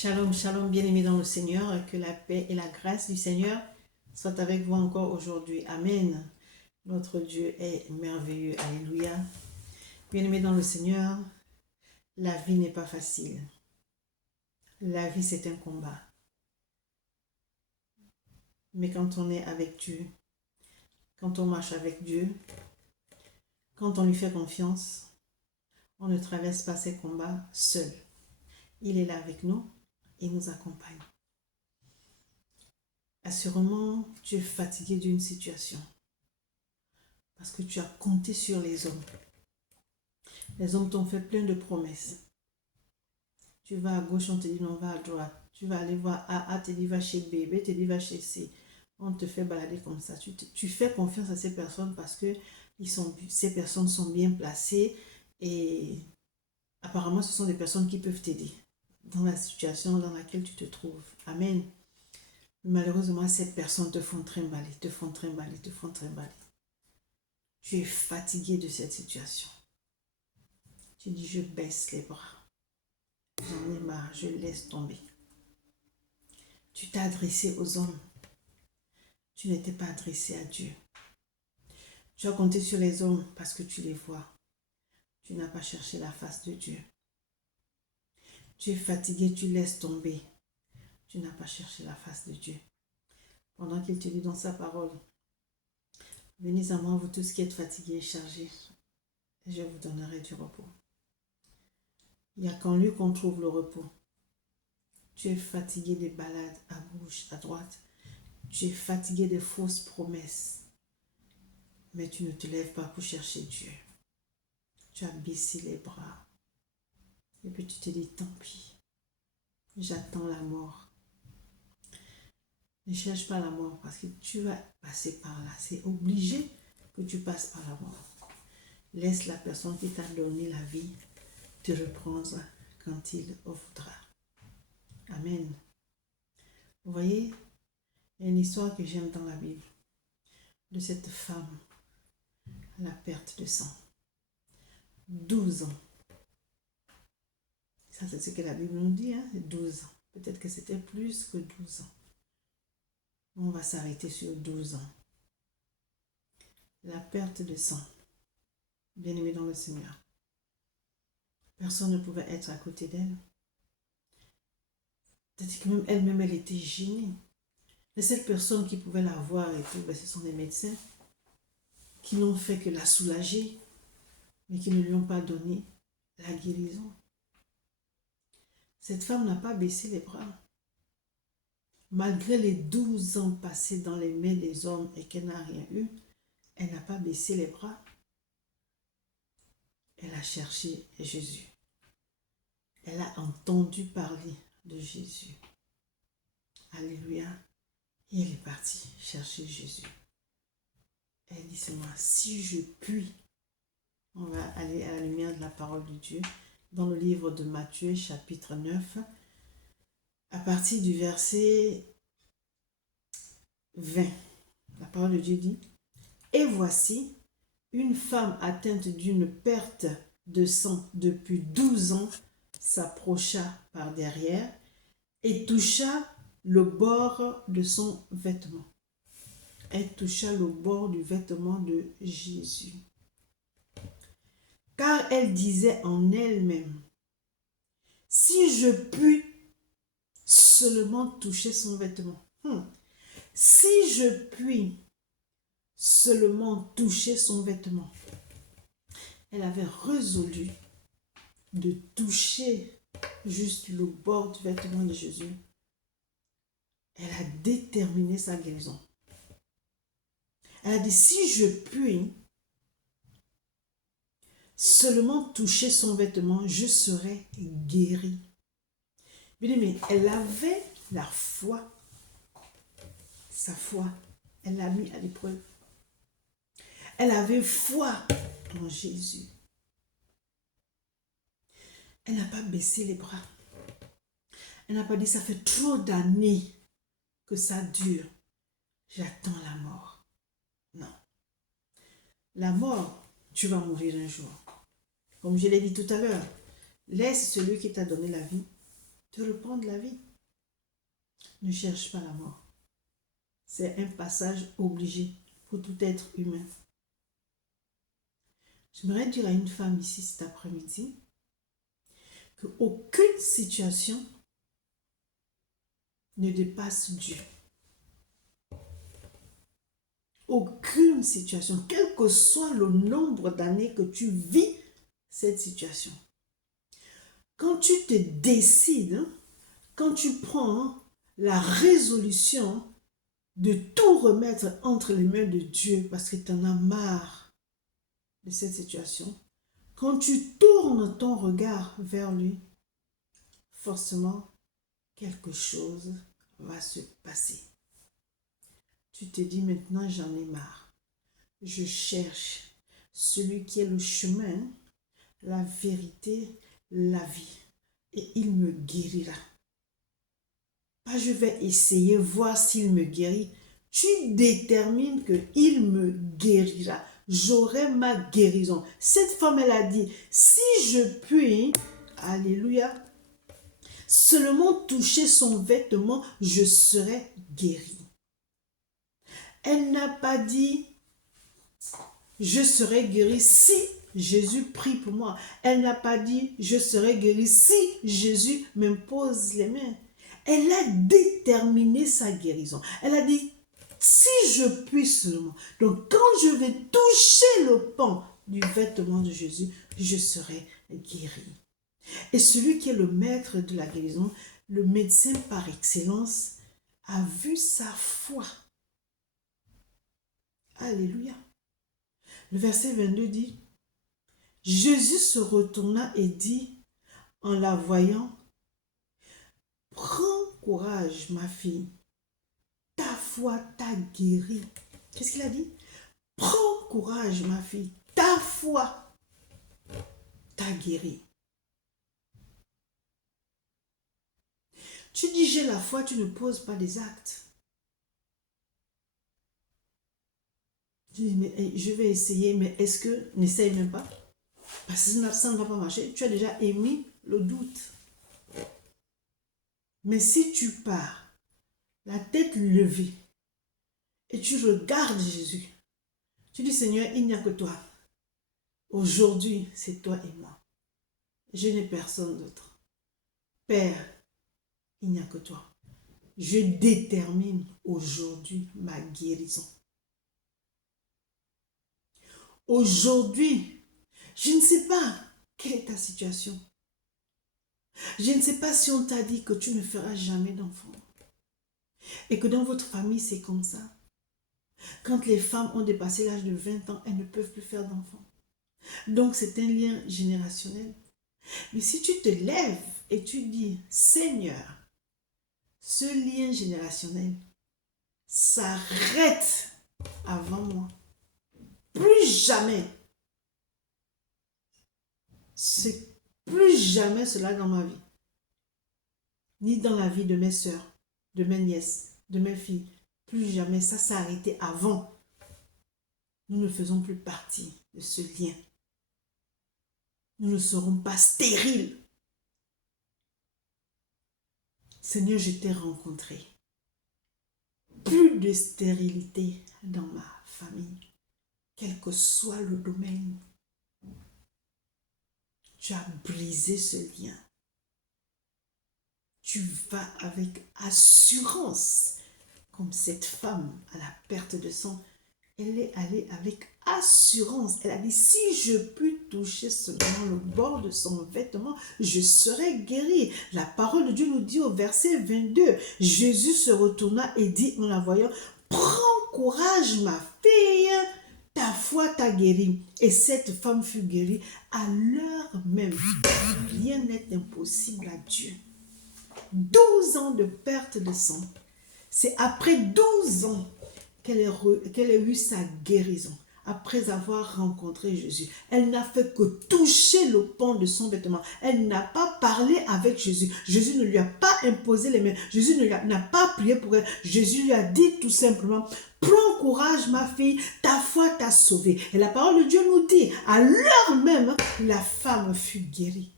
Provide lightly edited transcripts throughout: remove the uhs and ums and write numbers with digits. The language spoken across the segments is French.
Shalom, shalom, bien-aimés dans le Seigneur, que la paix et la grâce du Seigneur soient avec vous encore aujourd'hui. Amen. Notre Dieu est merveilleux. Alléluia. Bien-aimés dans le Seigneur, la vie n'est pas facile. La vie, c'est un combat. Mais quand on est avec Dieu, quand on marche avec Dieu, quand on lui fait confiance, on ne traverse pas ces combats seul. Il est là avec nous et nous accompagne. Assurément, tu es fatigué d'une situation parce que tu as compté sur les hommes. Les hommes t'ont fait plein de promesses. Tu vas à gauche, on te dit non, va à droite. Tu vas aller voir A, te dit va chez B, B te dit va chez C. On te fait balader comme ça. Tu fais confiance à ces personnes parce que ces personnes sont bien placées et apparemment ce sont des personnes qui peuvent t'aider dans la situation dans laquelle tu te trouves. Amen. Malheureusement, ces personnes te font trimballer, te font trimballer, te font trimballer. Tu es fatigué de cette situation. Tu dis je baisse les bras. J'en ai marre, je laisse tomber. Tu t'es adressé aux hommes. Tu n'étais pas adressé à Dieu. Tu as compté sur les hommes parce que tu les vois. Tu n'as pas cherché la face de Dieu. Tu es fatigué, tu laisses tomber. Tu n'as pas cherché la face de Dieu. Pendant qu'il te dit dans sa parole, venez à moi, vous tous qui êtes fatigués et chargés, et je vous donnerai du repos. Il n'y a qu'en lui qu'on trouve le repos. Tu es fatigué des balades à gauche, à droite. Tu es fatigué des fausses promesses. Mais tu ne te lèves pas pour chercher Dieu. Tu as baissé les bras. Et puis tu te dis, tant pis, j'attends la mort. Ne cherche pas la mort parce que tu vas passer par là. C'est obligé que tu passes par la mort. Laisse la personne qui t'a donné la vie te reprendre quand il voudra. Amen. Vous voyez, il y a une histoire que j'aime dans la Bible de cette femme à la perte de sang. 12 ans. Ça, c'est ce que la Bible nous dit, 12 ans. Peut-être que c'était plus que 12 ans. On va s'arrêter sur 12 ans. La perte de sang. Bien-aimée dans le Seigneur. Personne ne pouvait être à côté d'elle. Peut-être que même elle-même, elle était gênée. Les seules personnes qui pouvaient la voir et tout, ce sont les médecins qui n'ont fait que la soulager, mais qui ne lui ont pas donné la guérison. Cette femme n'a pas baissé les bras. Malgré les 12 ans passés dans les mains des hommes et qu'elle n'a rien eu, elle n'a pas baissé les bras. Elle a cherché Jésus. Elle a entendu parler de Jésus. Alléluia. Et elle est partie chercher Jésus. Elle dit seulement, si je puis, on va aller à la lumière de la parole de Dieu, dans le livre de Matthieu, chapitre 9, à partir du verset 20. La parole de Dieu dit, et voici, une femme atteinte d'une perte de sang depuis 12 ans s'approcha par derrière et toucha le bord de son vêtement. Elle toucha le bord du vêtement de Jésus. Car elle disait en elle-même, si je puis seulement toucher son vêtement. Si je puis seulement toucher son vêtement. Elle avait résolu de toucher juste le bord du vêtement de Jésus. Elle a déterminé sa guérison. Elle a dit, si je puis seulement toucher son vêtement, je serai guérie. Mais elle avait la foi. Sa foi, elle l'a mis à l'épreuve. Elle avait foi en Jésus. Elle n'a pas baissé les bras. Elle n'a pas dit, ça fait trop d'années que ça dure. J'attends la mort. Non. La mort, tu vas mourir un jour. Comme je l'ai dit tout à l'heure, laisse celui qui t'a donné la vie de reprendre la vie. Ne cherche pas la mort. C'est un passage obligé pour tout être humain. J'aimerais dire à une femme ici cet après-midi qu'aucune situation ne dépasse Dieu. Aucune situation, quel que soit le nombre d'années que tu vis cette situation. Quand tu te décides, quand tu prends la résolution de tout remettre entre les mains de Dieu parce que tu en as marre de cette situation, quand tu tournes ton regard vers lui, forcément, quelque chose va se passer. Tu te dis maintenant, j'en ai marre. Je cherche celui qui est le chemin, la vérité, la vie. Et il me guérira. Pas je vais essayer, voir s'il me guérit. Tu détermines qu'il me guérira. J'aurai ma guérison. Cette femme, elle a dit, si je puis, alléluia, seulement toucher son vêtement, je serai guérie. Elle n'a pas dit, je serai guérie si Jésus prie pour moi. Elle n'a pas dit, je serai guérie si Jésus m'impose les mains. Elle a déterminé sa guérison. Elle a dit, si je puis seulement. Donc, quand je vais toucher le pan du vêtement de Jésus, je serai guérie. Et celui qui est le maître de la guérison, le médecin par excellence, a vu sa foi. Alléluia. Le verset 22 dit, Jésus se retourna et dit, en la voyant, prends courage, ma fille, ta foi t'a guérie. Qu'est-ce qu'il a dit? Prends courage, ma fille, ta foi t'a guérie. Tu dis, j'ai la foi, tu ne poses pas des actes. Tu dis, mais je vais essayer, mais est-ce que, n'essaye même pas? Parce que ça ne va pas marcher. Tu as déjà émis le doute. Mais si tu pars, la tête levée, et tu regardes Jésus, tu dis, Seigneur, il n'y a que toi. Aujourd'hui, c'est toi et moi. Je n'ai personne d'autre. Père, il n'y a que toi. Je détermine aujourd'hui ma guérison. Aujourd'hui, je ne sais pas quelle est ta situation. Je ne sais pas si on t'a dit que tu ne feras jamais d'enfant. Et que dans votre famille, c'est comme ça. Quand les femmes ont dépassé l'âge de 20 ans, elles ne peuvent plus faire d'enfants. Donc, c'est un lien générationnel. Mais si tu te lèves et tu dis, Seigneur, ce lien générationnel s'arrête avant moi. Plus jamais. C'est plus jamais cela dans ma vie. Ni dans la vie de mes soeurs, de mes nièces, de mes filles. Plus jamais. Ça s'est arrêté avant. Nous ne faisons plus partie de ce lien. Nous ne serons pas stériles. Seigneur, je t'ai rencontré. Plus de stérilité dans ma famille. Quel que soit le domaine. Tu as brisé ce lien. Tu vas avec assurance, comme cette femme à la perte de sang. Elle est allée avec assurance. Elle a dit, si je puis toucher seulement le bord de son vêtement, je serai guérie. La parole de Dieu nous dit au verset 22, Jésus se retourna et dit en la voyant, prends courage ma fille, ta foi t'a guérie. Et cette femme fut guérie à l'heure même. Rien n'est impossible à Dieu. 12 ans de perte de sang. C'est après 12 ans qu'elle a eu sa guérison. Après avoir rencontré Jésus. Elle n'a fait que toucher le pan de son vêtement. Elle n'a pas parlé avec Jésus. Jésus ne lui a pas imposé les mains. Jésus n'a pas prié pour elle. Jésus lui a dit tout simplement, prends courage ma fille, ta foi t'a sauvée. Et la parole de Dieu nous dit, à l'heure même, la femme fut guérie.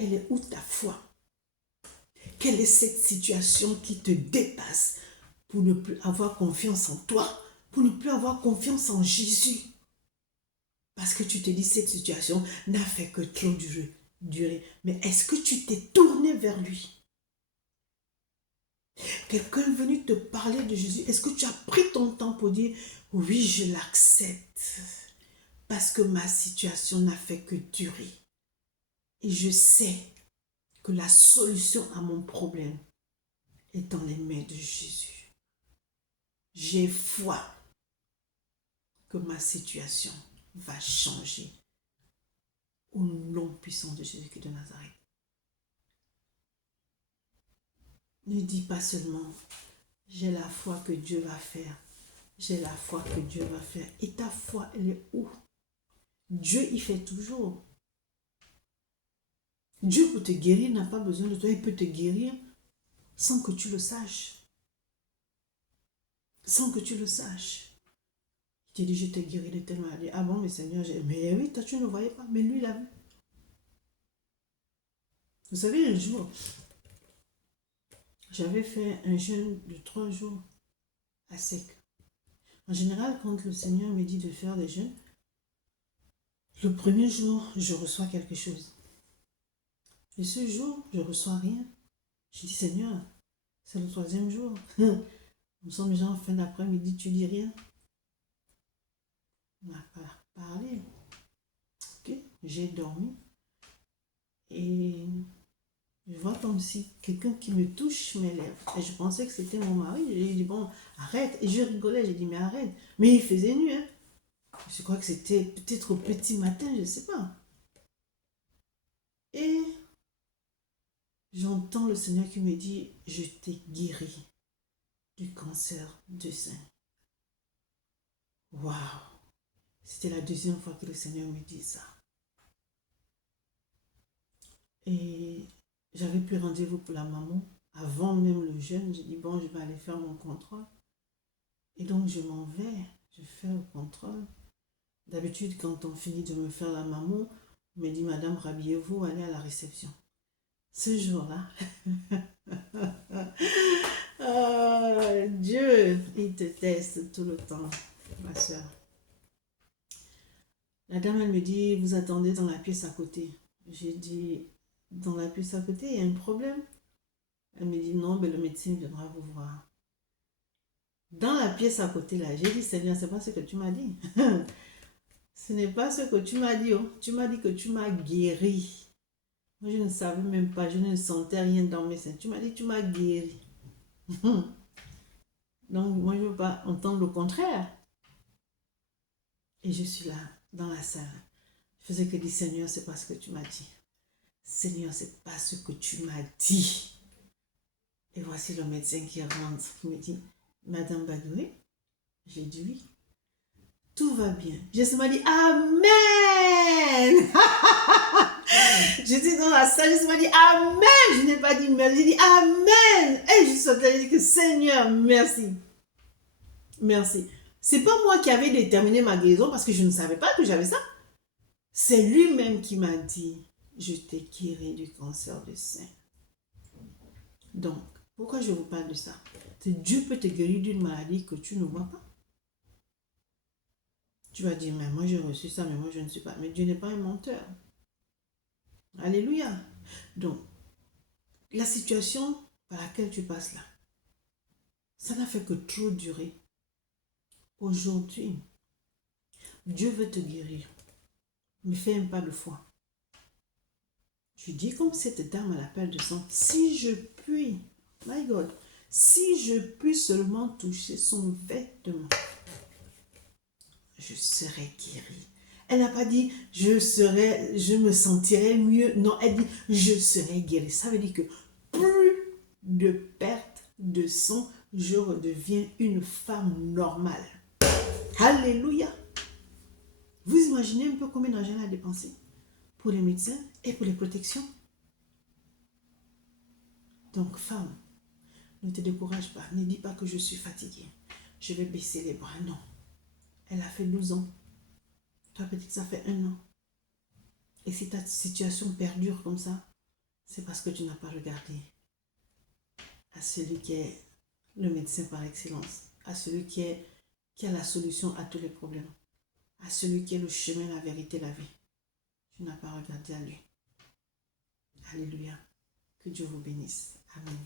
Elle est où ta foi? Quelle est cette situation qui te dépasse pour ne plus avoir confiance en toi, pour ne plus avoir confiance en Jésus? Parce que tu te dis, cette situation n'a fait que trop durer. Mais est-ce que tu t'es tourné vers lui? Quelqu'un est venu te parler de Jésus. Est-ce que tu as pris ton temps pour dire, oui, je l'accepte, parce que ma situation n'a fait que durer. Et je sais que la solution à mon problème est dans les mains de Jésus. J'ai foi que ma situation va changer au nom puissant de Jésus-Christ de Nazareth. Ne dis pas seulement, j'ai la foi que Dieu va faire. J'ai la foi que Dieu va faire. Et ta foi, elle est où? Dieu, il fait toujours. Dieu, pour te guérir, n'a pas besoin de toi. Il peut te guérir sans que tu le saches. Sans que tu le saches. Il te dit, je t'ai guéri de telle maladie. Ah bon, mais Seigneur, mais oui, toi, tu ne le voyais pas. Mais lui, il a vu. Vous savez, un jour, j'avais fait un jeûne de 3 jours à sec. En général, quand le Seigneur me dit de faire des jeûnes, le premier jour, je reçois quelque chose. Et ce jour, je ne reçois rien. Je dis, Seigneur, c'est le 3e jour. Nous sommes déjà en fin d'après-midi, tu dis rien. On n'a pas parlé. Ok, j'ai dormi. Et je vois comme si quelqu'un qui me touche mes lèvres. Et je pensais que c'était mon mari. J'ai dit, bon, arrête. Et je rigolais, j'ai dit, mais arrête. Mais il faisait nuit, hein. Je crois que c'était peut-être au petit matin, je ne sais pas. Et j'entends le Seigneur qui me dit, je t'ai guéri du cancer du sein. Waouh! C'était la 2e fois que le Seigneur me dit ça. Et j'avais pris rendez-vous pour la maman. Avant même le jeûne, j'ai dit, bon, je vais aller faire mon contrôle. Et donc, je m'en vais. Je fais le contrôle. D'habitude, quand on finit de me faire la maman, on me dit, madame, rhabillez-vous, allez à la réception. Ce jour-là, oh, Dieu, il te teste tout le temps, ma soeur. La dame, elle me dit, vous attendez dans la pièce à côté. J'ai dit, dans la pièce à côté, il y a un problème. Elle me dit, non, mais le médecin viendra vous voir. Dans la pièce à côté, là, j'ai dit, Seigneur, c'est pas ce que tu m'as dit. Ce n'est pas ce que tu m'as dit. Oh. Tu m'as dit que tu m'as guéri. Moi, je ne savais même pas, je ne sentais rien dans mes seins. Tu m'as dit, tu m'as guéri. Donc, moi, je ne veux pas entendre le contraire. Et je suis là, dans la salle. Je faisais que dire, Seigneur, c'est pas ce que tu m'as dit. Seigneur, c'est pas ce que tu m'as dit. Et voici le médecin qui rentre, qui me dit, Madame Badoué, j'ai dit oui. Tout va bien. Jésus m'a dit, Amen. J'étais dans la salle, Jésus m'a dit, Amen. Je n'ai pas dit merci, j'ai dit Amen. Et je suis sortie, j'ai dit que Seigneur, merci. Merci. C'est pas moi qui avais déterminé ma guérison parce que je ne savais pas que j'avais ça. C'est lui-même qui m'a dit, je t'ai guéri du cancer du sein. Donc, pourquoi je vous parle de ça? Dieu peut te guérir d'une maladie que tu ne vois pas. Tu vas dire, mais moi j'ai reçu ça, mais moi je ne suis pas. Mais Dieu n'est pas un menteur. Alléluia. Donc, la situation par laquelle tu passes là, ça n'a fait que trop durer. Aujourd'hui, Dieu veut te guérir. Mais fais un pas de foi. Tu dis comme cette dame à l'appel de sang, si je puis, my God, si je puis seulement toucher son vêtement, je serai guérie. Elle n'a pas dit, je me sentirai mieux. Non, elle dit, je serai guérie. Ça veut dire que plus de perte de sang, je redeviens une femme normale. Alléluia. Vous imaginez un peu combien d'argent elle a dépensé pour les médecins et pour les protections? Donc, femme, ne te décourage pas. Ne dis pas que je suis fatiguée. Je vais baisser les bras. Non. Elle a fait 12 ans. Toi, peut-être ça fait 1 an. Et si ta situation perdure comme ça, c'est parce que tu n'as pas regardé à celui qui est le médecin par excellence, à celui qui a la solution à tous les problèmes, à celui qui est le chemin, la vérité, la vie. Tu n'as pas regardé à lui. Alléluia. Que Dieu vous bénisse. Amen.